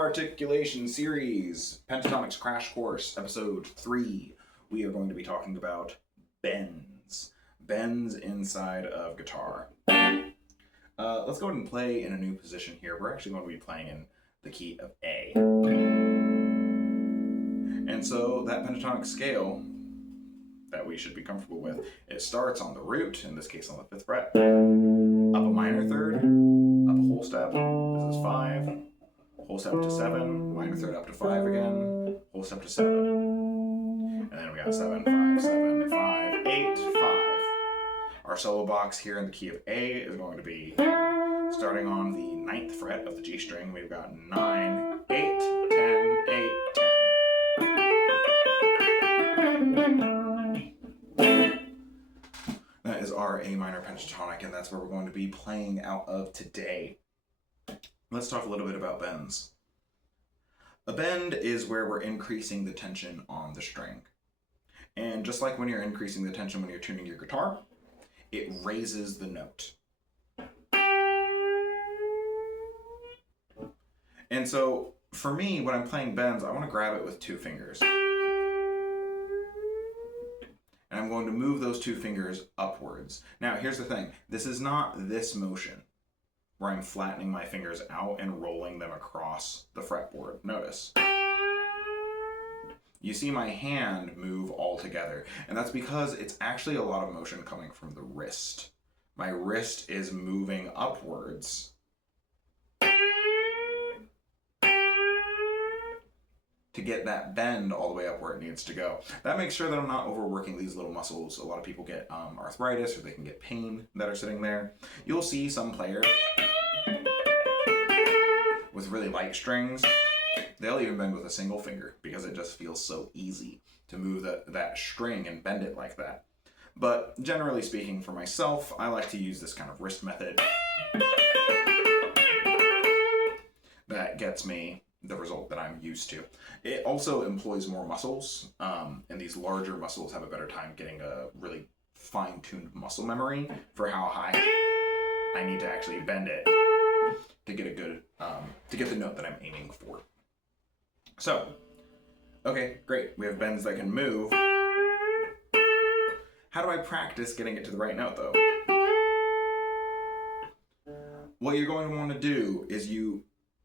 Articulation Series, Pentatonics Crash Course, Episode 3. We are going to be talking about bends. Bends inside of guitar. Let's go ahead and play in a new position here. We're actually going to be playing in the key of A. And so that pentatonic scale that we should be comfortable with, it starts on the root, in this case on the 5th fret, up a minor third, up a whole step, this is 5, whole step to 7, minor third up to 5 again, whole step to 7. And then we got 7, 5, 7, 5, 8, 5. Our solo box here in the key of A is going to be starting on the 9th fret of the G string. We've got 9, 8, 10, 8, 10. That is our A minor pentatonic, and that's where we're going to be playing out of today. Let's talk a little bit about bends. A bend is where we're increasing the tension on the string. And just like when you're increasing the tension when you're tuning your guitar, it raises the note. And so for me, when I'm playing bends, I want to grab it with 2 fingers. And I'm going to move those 2 fingers upwards. Now, here's the thing. This is not this motion where I'm flattening my fingers out and rolling them across the fretboard. Notice. You see my hand move all together, and that's because it's actually a lot of motion coming from the wrist. My wrist is moving upwards to get that bend all the way up where it needs to go. That makes sure that I'm not overworking these little muscles. A lot of people get arthritis, or they can get pain that are sitting there. You'll see some players with really light strings. They'll even bend with a single finger because it just feels so easy to move that string and bend it like that. But generally speaking, for myself, I like to use this kind of wrist method that gets me the result that I'm used to. It also employs more muscles, and these larger muscles have a better time getting a really fine-tuned muscle memory for how high I need to actually bend it to get a good, to get the note that I'm aiming for. So, okay, great. We have bends that can move. How do I practice getting it to the right note, though? What you're going to want to do is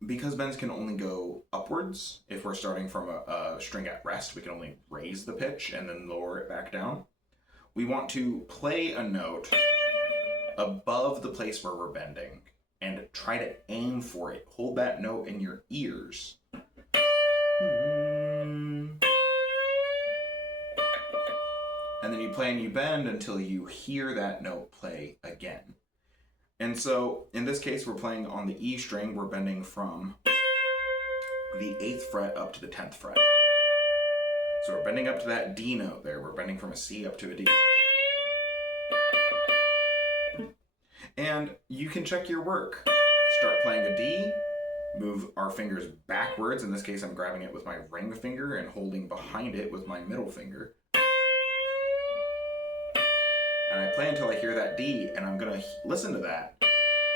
because bends can only go upwards, if we're starting from a string at rest, we can only raise the pitch and then lower it back down. We want to play a note above the place where we're bending and try to aim for it. Hold that note in your ears. And then you play and you bend until you hear that note play again. And so in this case, we're playing on the E string. We're bending from the 8th fret up to the 10th fret. So we're bending up to that D note there. We're bending from a C up to a D. And you can check your work. Start playing a D. Move our fingers backwards. In this case, I'm grabbing it with my ring finger and holding behind it with my middle finger. And I play until I hear that D, and I'm gonna listen to that.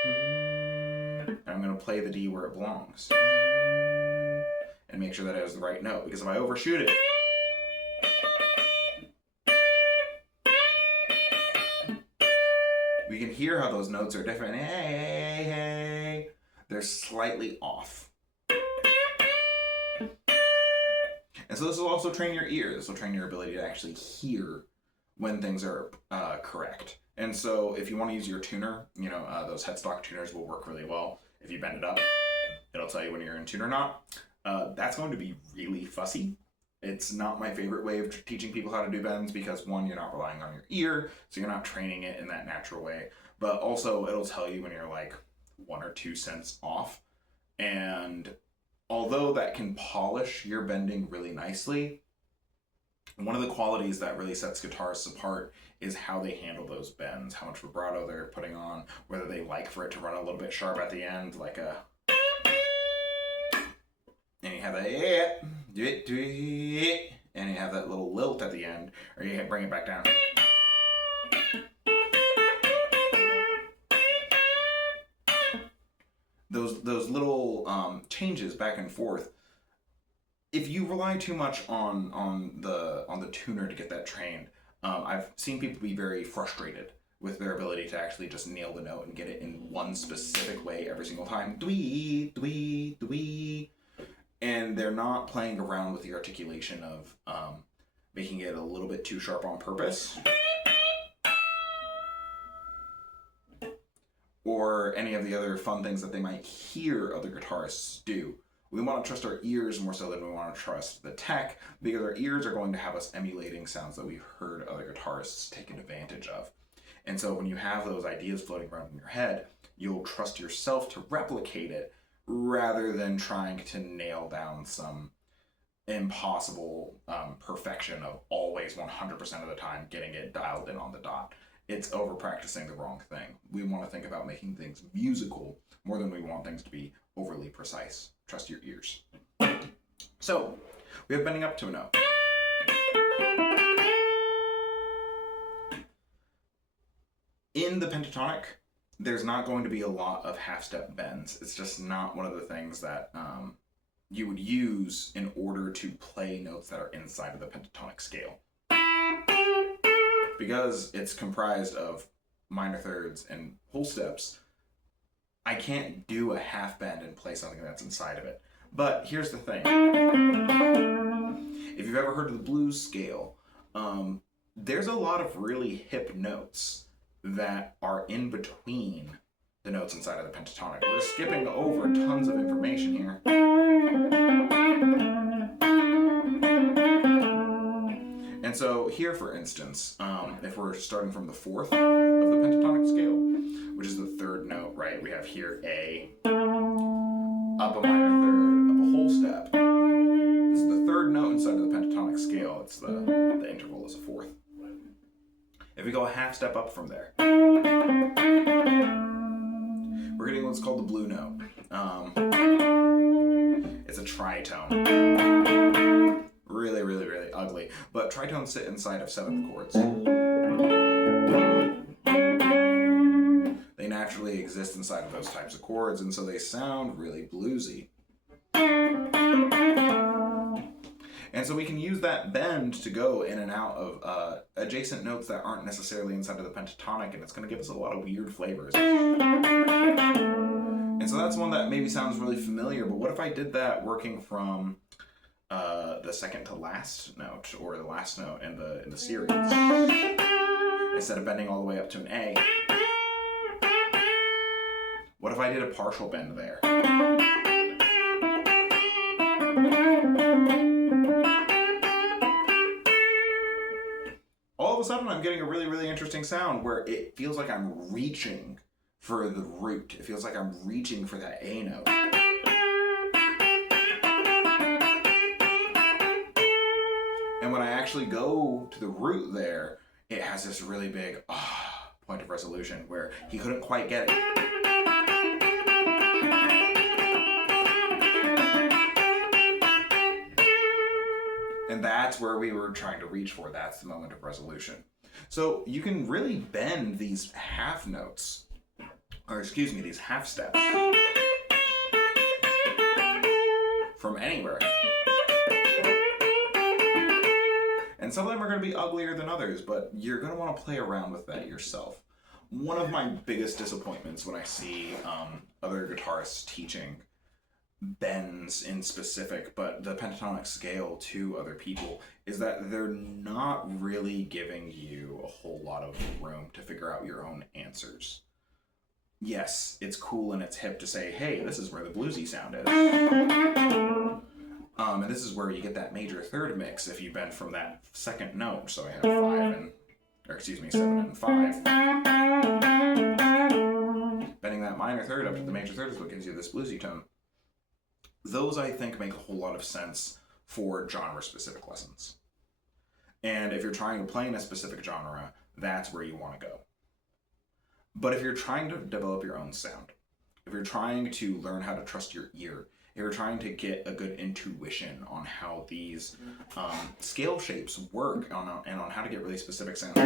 And I'm gonna play the D where it belongs. And make sure that it has the right note, because if I overshoot it, we can hear how those notes are different. Hey, hey, hey. They're slightly off. And so this will also train your ear. This will train your ability to actually hear when things are correct. And so if you want to use your tuner, those headstock tuners will work really well. If you bend it up, it'll tell you when you're in tune or not. That's going to be really fussy. It's not my favorite way of teaching people how to do bends because, one, you're not relying on your ear, so you're not training it in that natural way. But also, it'll tell you when you're like 1 or 2 cents off. And although that can polish your bending really nicely, one of the qualities that really sets guitarists apart is how they handle those bends, how much vibrato they're putting on, whether they like for it to run a little bit sharp at the end, like a... And you have that... And you have that little lilt at the end, or you bring it back down. those little changes back and forth. If you rely too much on the tuner to get that trained, I've seen people be very frustrated with their ability to actually just nail the note and get it in one specific way every single time. Dwee, dwee, dwee. And they're not playing around with the articulation of making it a little bit too sharp on purpose. Or any of the other fun things that they might hear other guitarists do. We want to trust our ears more so than we want to trust the tech, because our ears are going to have us emulating sounds that we've heard other guitarists taken advantage of. And so when you have those ideas floating around in your head, you'll trust yourself to replicate it rather than trying to nail down some impossible perfection of always 100% of the time getting it dialed in on the dot. It's over practicing the wrong thing. We want to think about making things musical more than we want things to be overly precise. Trust your ears. So, we have bending up to a note. In the pentatonic, there's not going to be a lot of half-step bends. It's just not one of the things that you would use in order to play notes that are inside of the pentatonic scale. Because it's comprised of minor thirds and whole steps, I can't do a half bend and play something that's inside of it. But here's the thing. If you've ever heard of the blues scale, there's a lot of really hip notes that are in between the notes inside of the pentatonic. We're skipping over tons of information here. And so here, for instance, if we're starting from the fourth of the pentatonic scale, which is the third note, right? We have here A, up a minor third, up a whole step. This is the third note inside of the pentatonic scale. It's the interval is a fourth. If we go a half step up from there, we're getting what's called the blue note. It's a tritone. Really, really, really ugly. But tritones sit inside of seventh chords. They naturally exist inside of those types of chords, and so they sound really bluesy. And so we can use that bend to go in and out of adjacent notes that aren't necessarily inside of the pentatonic, and it's going to give us a lot of weird flavors. And so that's one that maybe sounds really familiar, but what if I did that working from the second to last note, or the last note in the series, instead of bending all the way up to an A? What if I did a partial bend there? All of a sudden I'm getting a really, really interesting sound where it feels like I'm reaching for the root. It feels like I'm reaching for that A note. And when I actually go to the root there, it has this really big point of resolution where he couldn't quite get it. And that's where we were trying to reach for. That's the moment of resolution. So you can really bend these half notes, or excuse me, these half steps from anywhere. And some of them are going to be uglier than others, but you're going to want to play around with that yourself. One of my biggest disappointments when I see other guitarists teaching bends in specific, but the pentatonic scale to other people, is that they're not really giving you a whole lot of room to figure out your own answers. Yes, it's cool and it's hip to say, hey, this is where the bluesy sound is. And this is where you get that major third mix if you bend from that second note. So I have 7 and 5. Bending that minor third up to the major third is what gives you this bluesy tone. Those, I think, make a whole lot of sense for genre-specific lessons. And if you're trying to play in a specific genre, that's where you want to go. But if you're trying to develop your own sound, if you're trying to learn how to trust your ear, if you're trying to get a good intuition on how these scale shapes work and on how to get really specific sounds,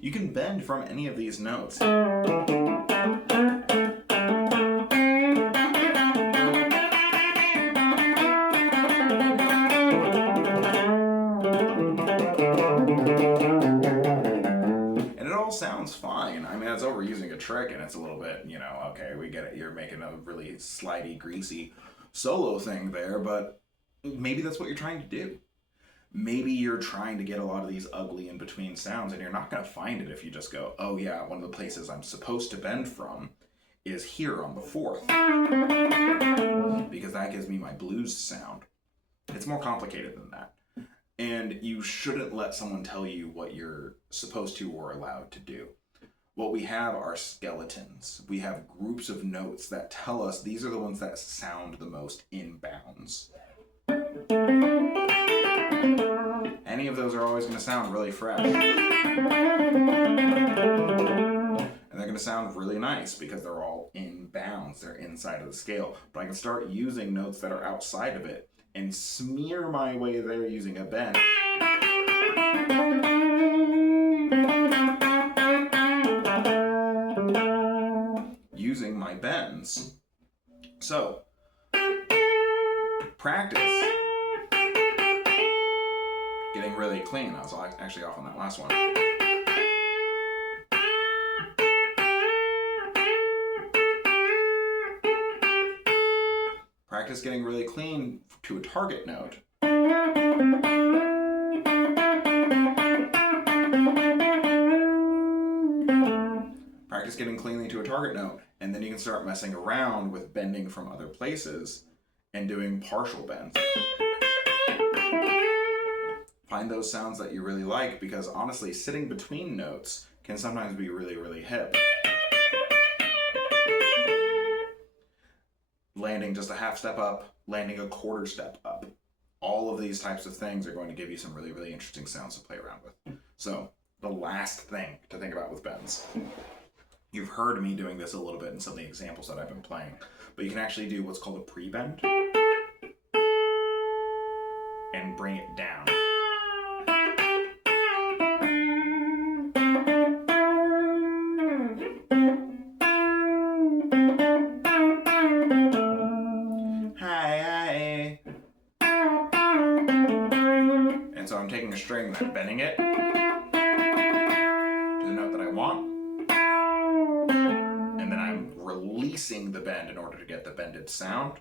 you can from any of these notes. Sounds fine. I mean, it's overusing a trick, and it's a little bit, you know, okay, we get it. You're making a really slidey, greasy solo thing there, but maybe that's what you're trying to do. Maybe you're trying to get a lot of these ugly in-between sounds, and you're not going to find it if you just go, oh yeah, one of the places I'm supposed to bend from is here on the fourth, because that gives me my blues sound. It's more complicated than that. And you shouldn't let someone tell you what you're supposed to or allowed to do. What we have are skeletons. We have groups of notes that tell us these are the ones that sound the most in bounds. Any of those are always going to sound really fresh. And they're going to sound really nice because they're all in bounds. They're inside of the scale. But I can start using notes that are outside of it and smear my way there using a bend. Using my bends. So, practice getting really clean. I was actually off on that last one. Practice getting really clean to a target note. Practice getting cleanly to a target note, and then you can start messing around with bending from other places and doing partial bends. Find those sounds that you really like, because honestly, sitting between notes can sometimes be really, really hip. Landing just a half step up, landing a quarter step up. All of these types of things are going to give you some really, really interesting sounds to play around with. So, the last thing to think about with bends. You've heard me doing this a little bit in some of the examples that I've been playing, but you can actually do what's called a pre-bend and bring it down. And so I'm taking a string and I'm bending it to the note that I want, and then I'm releasing the bend in order to get the bended sound.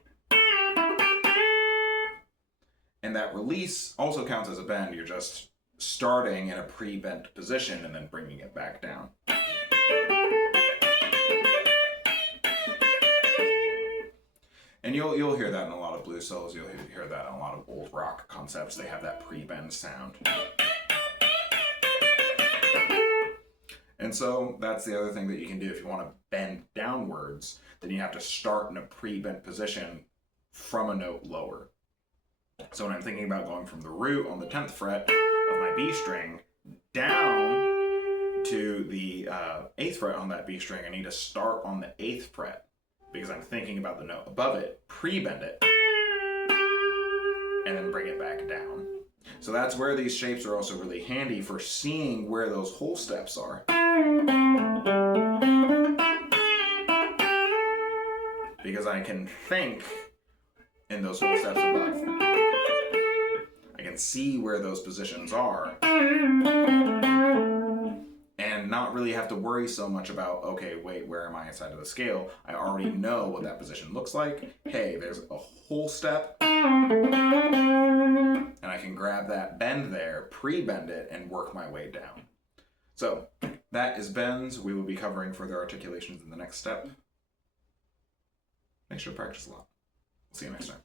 And that release also counts as a bend. You're just starting in a pre-bent position and then bringing it back down. And you'll hear that in a lot of blues solos. You'll hear that in a lot of old rock concepts. They have that pre-bend sound. And so that's the other thing that you can do. If you want to bend downwards, then you have to start in a pre-bent position from a note lower. So when I'm thinking about going from the root on the 10th fret of my B string down to the 8th fret on that B string, I need to start on the 8th fret. Because I'm thinking about the note above it, pre-bend it, and then bring it back down. So that's where these shapes are also really handy for seeing where those whole steps are. Because I can think in those whole steps above. I can see where those positions are. And not really have to worry so much about, okay, wait, where am I inside of the scale? I already know what that position looks like. Hey, there's a whole step. And I can grab that bend there, pre-bend it, and work my way down. So that is bends. We will be covering further articulations in the next step. Make sure to practice a lot. See you next time.